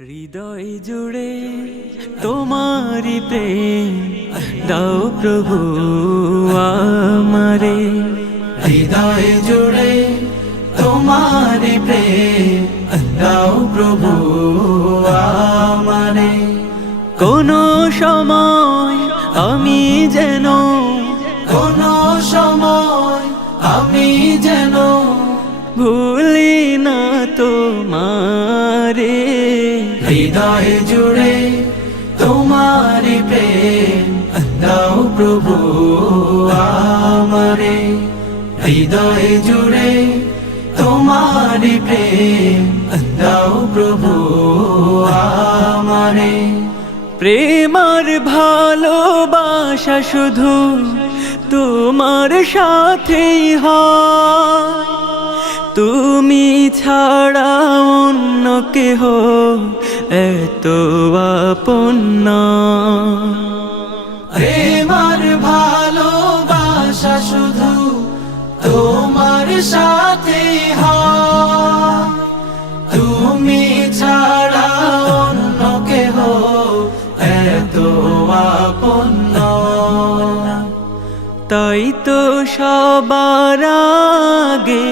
হৃদয় জুড়ে তোমারি প্রেম দাও প্রভু আমারে। হৃদয় জুড়ে তোমারি প্রেম দাও প্রভু আমারে। কোনো সময় আমি যেন কোনো সময় আমি যেন ভুলি না তোমারে। হৃদয় জুড়ে তোমারি প্রেম দাও প্রভু আমারে। হৃদয় জুড়ে তোমারি প্রেম দাও প্রভু আমারে। প্রেম আর ভালোবাসা শুধু তোমার সাথেই হয়, তুমি ছাড়া অন্য কেহ এত আপন না। প্রেম আর ভালোবাসা শুধু তোমার সাথে হয়, তুমি ছাড়া অন্য কেহ এত আপন না। তাই তো সবার আগে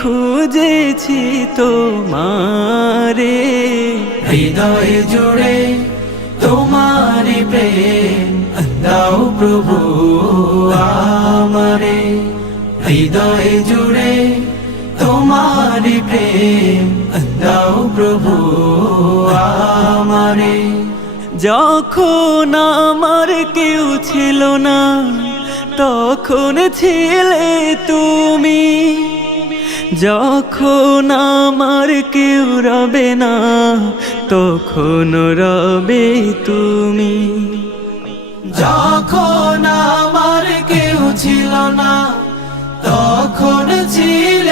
খুঁজেছি তোমারে। হৃদয় জুড়ে তোমারি প্রেম দাও প্রভু আমারে। হৃদয় জুড়ে তোমারি প্রেম দাও প্রভু আমারে। যখন আমার কেউ ছিল না তখন ছিলে তুমি, যখন আমার কেউ রবে না তখন রবে তুমি। যখন আমার কেউ ছিল না তখন ছিল